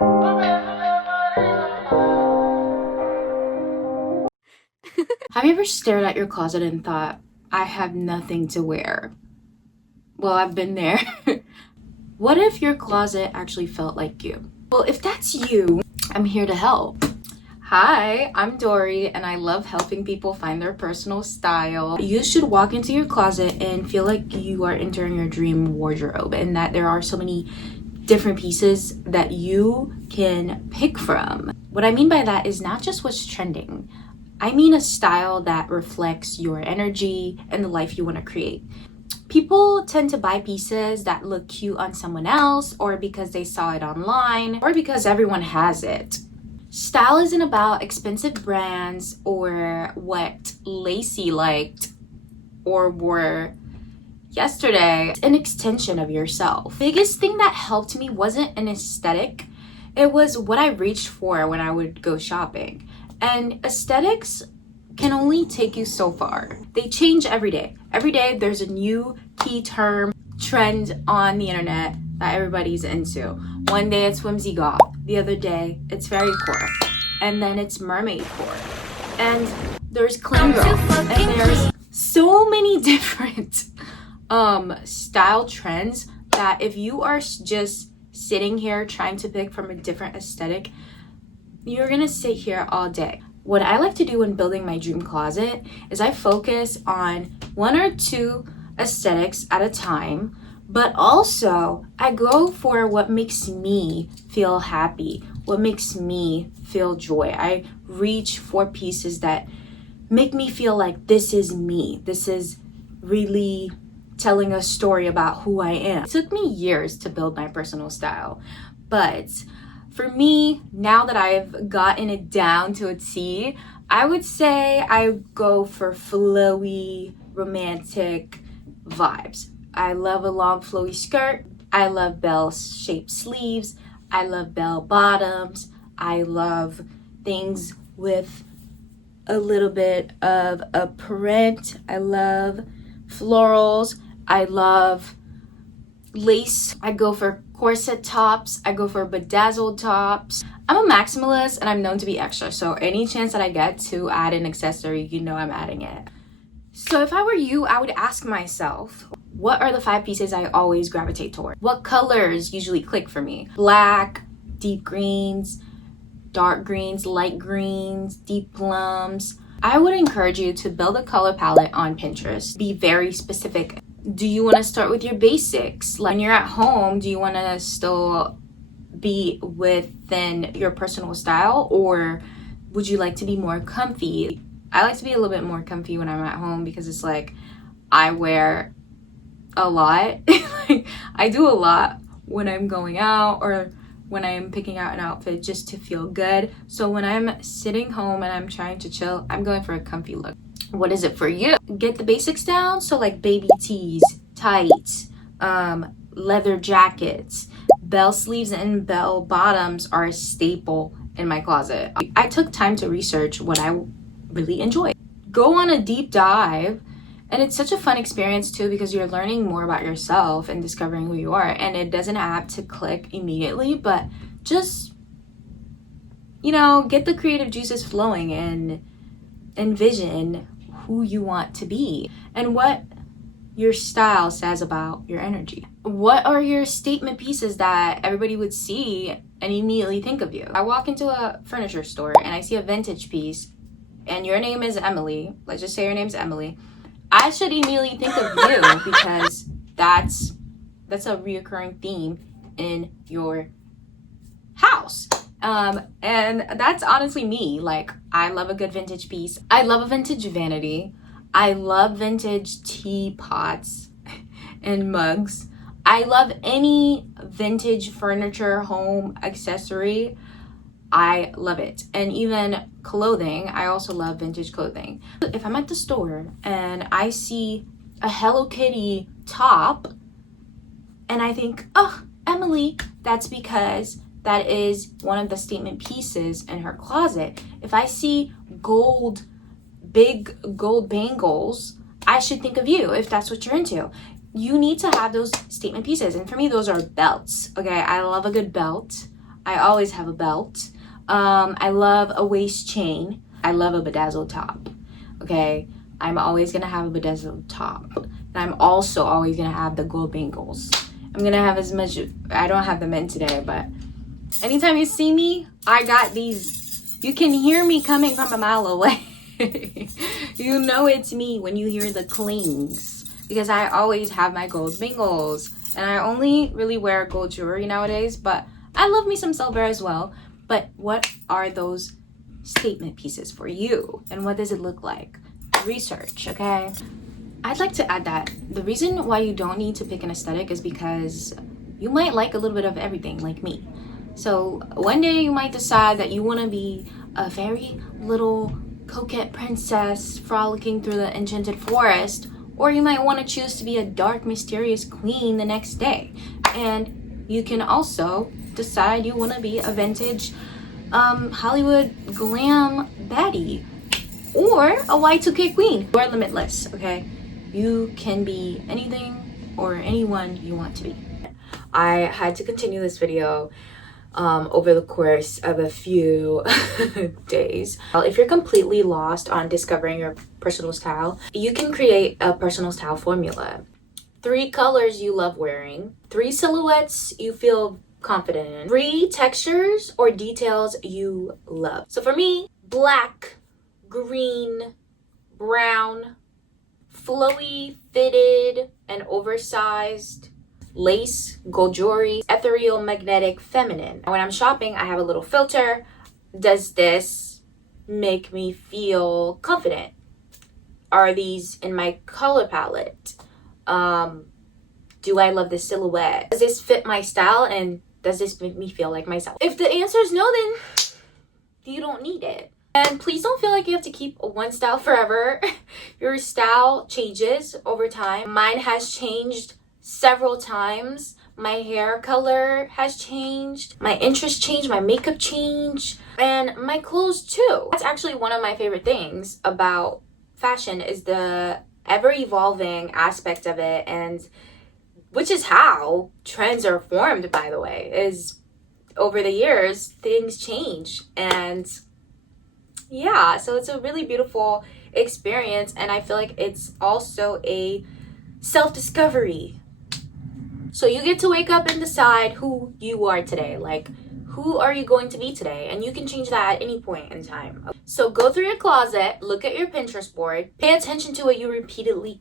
Have you ever stared at your closet and thought, I have nothing to wear? Well, I've been there. What if your closet actually felt like you? Well, if that's you, I'm here to help. Hi, I'm Dory, and I love helping people find their personal style. You should walk into your closet and feel like you are entering your dream wardrobe, and that there are so many different pieces that you can pick from. What I mean by that is not just what's trending. I mean a style that reflects your energy and the life you want to create. People tend to buy pieces that look cute on someone else, or because they saw it online, or because everyone has it. Style isn't about expensive brands or what Lacey liked or wore yesterday. It's an extension of yourself. Biggest thing that helped me wasn't an aesthetic. It was what I reached for when I would go shopping. And aesthetics can only take you so far. They change every day. Every day there's a new key term, trend on the internet that everybody's into. One day it's whimsical, the other day it's fairy core, and then it's mermaid core, and there's clean girl, and there's so many different style trends that if you are just sitting here trying to pick from a different aesthetic, you're gonna sit here all day. What I like to do when building my dream closet is I focus on one or two aesthetics at a time, but also I go for what makes me feel happy, what makes me feel joy. I reach for pieces that make me feel like this is me. This is really telling a story about who I am. It took me years to build my personal style, but for me, now that I've gotten it down to a T, I would say I go for flowy, romantic vibes. I love a long flowy skirt. I love bell-shaped sleeves. I love bell bottoms. I love things with a little bit of a print. I love florals. I love lace. I go for corset tops. I go for bedazzled tops. I'm a maximalist and I'm known to be extra, so any chance that I get to add an accessory, you know I'm adding it. So if I were you, I would ask myself, what are the 5 pieces I always gravitate toward? What colors usually click for me? Black, deep greens, dark greens, light greens, deep plums. I would encourage you to build a color palette on Pinterest. Be very specific. Do you want to start with your basics? Like when you're at home, do you want to still be within your personal style, or would you like to be more comfy? I like to be a little bit more comfy when I'm at home because it's like I wear a lot. Like, I do a lot when I'm going out or when I'm picking out an outfit just to feel good. So when I'm sitting home and I'm trying to chill, I'm going for a comfy look. What is it for you? Get the basics down. So like baby tees, tights, leather jackets, bell sleeves and bell bottoms are a staple in my closet. I took time to research what I really enjoy. Go on a deep dive, and it's such a fun experience too because you're learning more about yourself and discovering who you are, and it doesn't have to click immediately, but just, you know, get the creative juices flowing and envision who you want to be and what your style says about your energy. What are your statement pieces that everybody would see and immediately think of you? I walk into a furniture store and I see a vintage piece and your name is Emily. Let's just say your name's Emily. I should immediately think of you because that's a reoccurring theme in your house. And that's honestly me. Like, I love a good vintage piece. I love a vintage vanity. I love vintage teapots and mugs. I love any vintage furniture, home accessory. I love it. And even clothing, I also love vintage clothing. If I'm at the store and I see a Hello Kitty top and I think, oh, Emily, that's because that is one of the statement pieces in her closet. If I see big gold bangles, I should think of you if that's what you're into. You need to have those statement pieces. And for me, those are belts. Okay, I love a good belt. I always have a belt. I love a waist chain. I love a bedazzled top. Okay, I'm always gonna have a bedazzled top. And I'm also always gonna have the gold bangles. I'm gonna have as much, I don't have them in today, but anytime you see me, I got these. You can hear me coming from a mile away. You know it's me when you hear the clings, because I always have my gold bangles. And I only really wear gold jewelry nowadays, but I love me some silver as well. But what are those statement pieces for you? And what does it look like? Research, okay? I'd like to add that the reason why you don't need to pick an aesthetic is because you might like a little bit of everything, like me. So one day you might decide that you want to be a very little coquette princess frolicking through the enchanted forest, or you might want to choose to be a dark, mysterious queen the next day. And you can also decide you want to be a vintage Hollywood glam baddie, or a Y2K queen. You're limitless, okay? You can be anything or anyone you want to be. I had to continue this video over the course of a few days. If you're completely lost on discovering your personal style, you can create a personal style formula. 3 colors you love wearing, 3 silhouettes you feel confident in, 3 textures or details you love. So for me, black, green, brown, flowy, fitted, and oversized, lace, gold jewelry, ethereal, magnetic, feminine. And when I'm shopping, I have a little filter. Does this make me feel confident? Are these in my color palette? Do I love this silhouette? Does this fit my style, and does this make me feel like myself? If the answer is no, then you don't need it. And please don't feel like you have to keep one style forever. Your style changes over time. Mine has changed several times. My hair color has changed. My interests changed. My makeup changed. And my clothes too. That's actually one of my favorite things about fashion, is the ever-evolving aspect of it, and which is how trends are formed, by the way, is over the years things change. And yeah, so it's a really beautiful experience, and I feel like it's also a self-discovery. So you get to wake up and decide who you are today. Like, who are you going to be today? And you can change that at any point in time. So go through your closet, look at your Pinterest board, pay attention to what you repeatedly,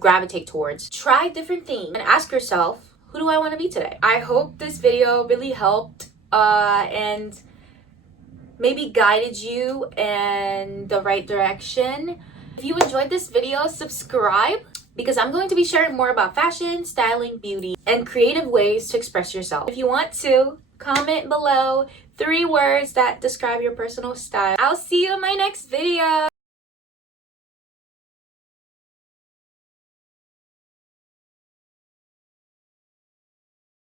gravitate towards. Try different things and ask yourself, who do I want to be today? I hope this video really helped and maybe guided you in the right direction. If you enjoyed this video, subscribe, because I'm going to be sharing more about fashion, styling, beauty, and creative ways to express yourself. If you want to, comment below 3 words that describe your personal style. I'll see you in my next video.